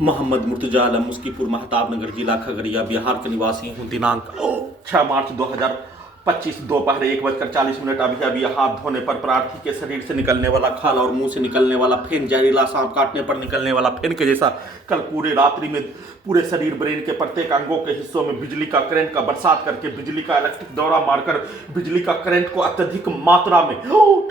मोहम्मद मुर्तजा आलम मुस्कीपुर महताब नगर जिला खगड़िया बिहार के निवासी हूँ। दिनांक 6 मार्च 2025 दोपहर 1:40 अभी अभी हाथ धोने पर प्रार्थी के शरीर से निकलने वाला खाल और मुंह से निकलने वाला फेन जहरीला सांप काटने पर निकलने वाला फेन के जैसा कल पूरे रात्रि में पूरे शरीर ब्रेन के प्रत्येक अंगों के हिस्सों में बिजली का करंट का बरसात करके बिजली का इलेक्ट्रिक दौरा मारकर बिजली का करंट को अत्यधिक मात्रा में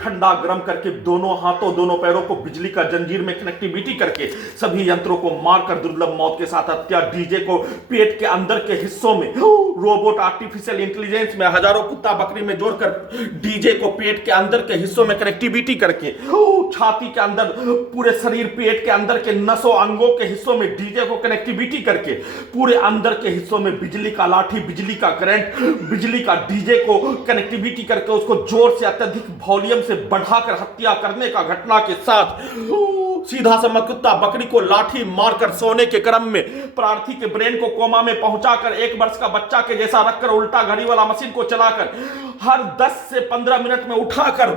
ठंडा गर्म करके दोनों हाथों दोनों पैरों को बिजली का जंजीर में कनेक्टिविटी करके सभी यंत्रों को मारकर दुर्लभ मौत के साथ हत्या। डीजे को पेट के अंदर के हिस्सों में रोबोट आर्टिफिशियल इंटेलिजेंस में हजारों कुत्ता बकरी में जोड़कर डीजे को पेट के अंदर के हिस्सों में कनेक्टिविटी करके छाती के अंदर पूरे शरीर पेट के अंदर के नसों अंगों के हिस्सों में डीजे को कनेक्टिविटी करके पूरे अंदर के हिस्सों में बिजली का लाठी बिजली का करंट बिजली का डीजे को कनेक्टिविटी करके उसको जोर से अत्यधिक वॉल्यूम से बढ़ाकर हत्या करने का घटना के साथ सीधा समझ कुत्ता बकरी को लाठी मारकर सोने के क्रम में प्रार्थी के ब्रेन को कोमा में पहुंचाकर 1 वर्ष का बच्चा के जैसा रखकर उल्टा घड़ी वाला मशीन को चलाकर हर 10 से 15 मिनट में उठाकर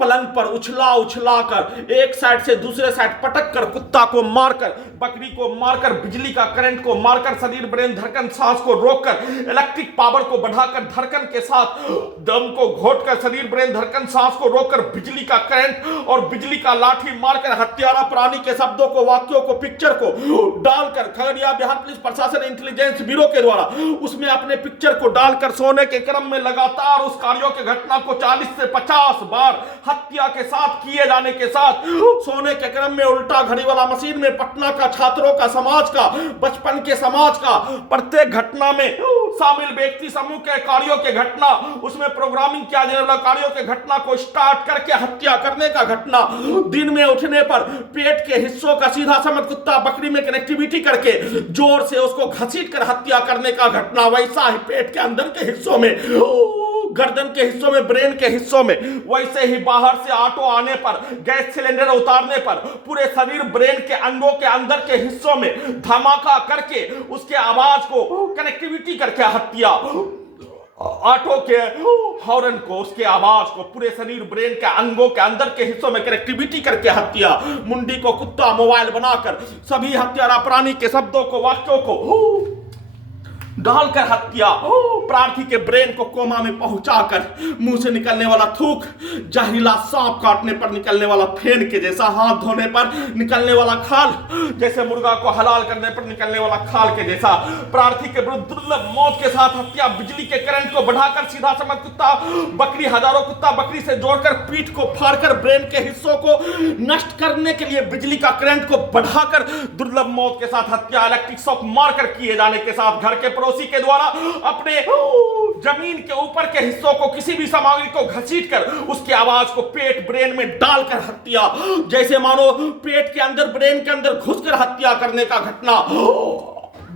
पलंग पर उछला कर एक साइड से दूसरे साइड पटक कर कुत्ता को मारकर बकरी को मारकर बिजली का करंट को मारकर शरीर ब्रेन धड़कन सांस को रोककर इलेक्ट्रिक पावर को बढ़ाकर धड़कन के साथ दम को घोटकर शरीर ब्रेन धड़कन सांस को रोककर बिजली का करंट और बिजली का लाठी मारकर हत्यारा प्राणी के शब्दों को वाक्यों को पिक्चर को डालकर खगड़िया बिहार पुलिस प्रशासन इंटेलिजेंस ब्यूरो के द्वारा उसमें अपने पिक्चर को डालकर सोने के क्रम में लगातार उस कार्यों की घटना को 40 से 50 बार हत्या के साथ किए जाने के साथ सोने के क्रम में उल्टा घड़ी वाला मशीन में पटना का छात्रों का समाज का बचपन के समाज का प्रत्येक घटना में शामिल व्यक्ति समूह के कार्यों के घटना उसमें प्रोग्रामिंग किया जाने वाला कार्यों के घटना को स्टार्ट करके हत्या करने का घटना दिन में उठने पर पेट के हिस्सों का सीधा समझ कुत्ता बकरी में कनेक्टिविटी करके जोर से उसको घसीट कर हत्या करने का घटना वैसा ही पेट के अंदर के हिस्सों में गर्दन के हिस्सों में ब्रेन के हिस्सों में वैसे ही बाहर से ऑटो आने पर गैस सिलेंडर उतारने पर पूरे शरीर ब्रेन के अंगों के अंदर के हिस्सों में धमाका करके उसके आवाज को कनेक्टिविटी करके हत्या ऑटो के हॉर्न को उसके आवाज को पूरे शरीर ब्रेन के अंगों के अंदर के हिस्सों में कनेक्टिविटी करके हत्या मुंडी को कुत्ता मोबाइल बनाकर सभी हत्यारा प्राणी के शब्दों को वाक्यों को डालकर हत्या प्रार्थी के ब्रेन को कोमा में पहुंचाकर मुंह से निकलने वाला थूक जहरीला सांप काटने पर निकलने वाला फेन के जैसा हाथ धोने पर निकलने वाला खाल जैसे मुर्गा को हलाल करने पर निकलने वाला खाल के जैसा प्रार्थी के विरुद्ध दुर्लभ मौत के साथ हत्या बिजली के करंट को बढ़ाकर सीधा समझ कुत्ता बकरी हजारों कुत्ता बकरी से जोड़कर पीठ को फाड़कर ब्रेन के हिस्सों को नष्ट करने के लिए बिजली का करंट को बढ़ाकर दुर्लभ मौत के साथ हत्या इलेक्ट्रिक शॉक मारकर किए जाने के साथ घर के पड़ोसी के द्वारा अपने जमीन के ऊपर के हिस्सों को किसी भी सामग्री को घसीट कर उसकी आवाज को पेट ब्रेन में डालकर हत्या जैसे मानो पेट के अंदर ब्रेन के अंदर घुसकर हत्या करने का घटना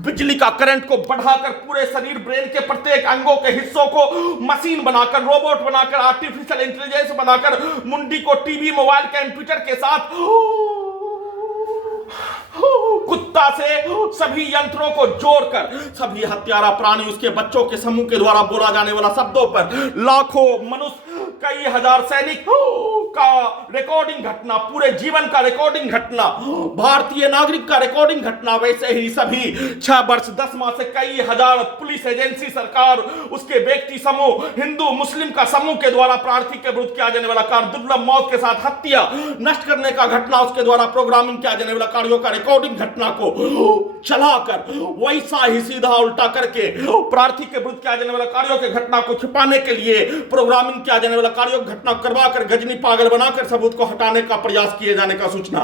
बिजली का करंट को बढ़ाकर पूरे शरीर ब्रेन के प्रत्येक अंगों के हिस्सों को मशीन बनाकर रोबोट बनाकर आर्टिफिशियल इंटेलिजेंस बनाकर मुंडी को टीवी मोबाइल कंप्यूटर के साथ कुत्ता से सभी यंत्रों को जोड़कर सभी हत्यारा प्राणी उसके बच्चों के समूह के द्वारा बोला जाने वाला शब्दों पर लाखों मनुष्य कई हजार सैनिक का रिकॉर्डिंग घटना पूरे जीवन का रिकॉर्डिंग घटना भारतीय नागरिक का रिकॉर्डिंग घटना वैसे ही सभी 6 वर्ष 10 माह से कई हजार पुलिस एजेंसी सरकार उसके व्यक्ति समूह हिंदू मुस्लिम का समूह के द्वारा प्रार्थी के विरुद्ध किया जाने वाला कार्य दुर्लभ मौत के साथ हत्या नष्ट करने का घटना उसके द्वारा प्रोग्रामिंग किया जाने वाला कार्यों का रिकॉर्डिंग घटना को चलाकर वैसा ही सीधा उल्टा करके प्रार्थी के विरुद्ध किया जाने वाला कार्यों के घटना को छिपाने के लिए प्रोग्रामिंग किया जाने वाला कार्यों की घटना करवाकर गजनी पागल बनाकर सबूत को हटाने का प्रयास किए जाने का सूचना